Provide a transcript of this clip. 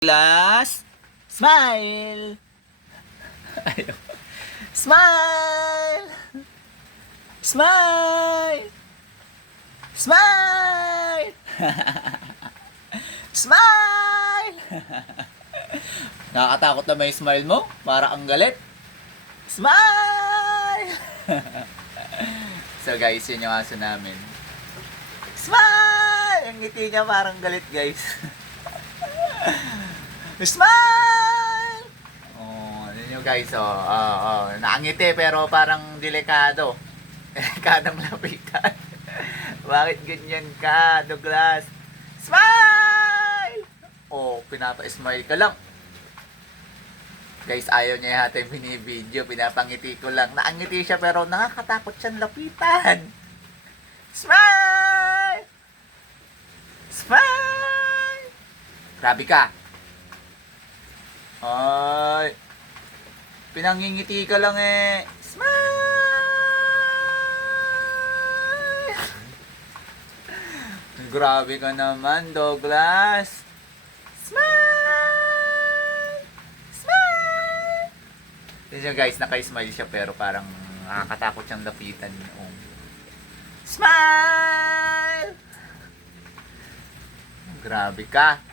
Glass, smile! Ayaw. Smile! Smile! Smile! Smile! Nakakatakot na may smile mo? Para ang galit. Smile! so guys, yun yung aso namin. Smile! Ang ngiti niya parang galit guys. Smile! Oh, ano nyo guys, oh, oh, oh. Nakangiti pero parang delikado. Delikadong lapitan. Bakit ganyan ka, Douglas? Smile! Oh, pinapa-smile ka lang. Guys, ayaw niya yata yung binibideo. Pinapangiti ko lang. Nakangiti siya pero nakakatakot siyang lapitan. Smile! Smile! Grabe ka. Ay. Pinangingiti ka lang eh. Smile! Grabe ka naman, Douglas. Smile! Smile! Siya guys, naka-smile siya pero parang nakakatakot siyang lapitan yung Smile! Grabe ka.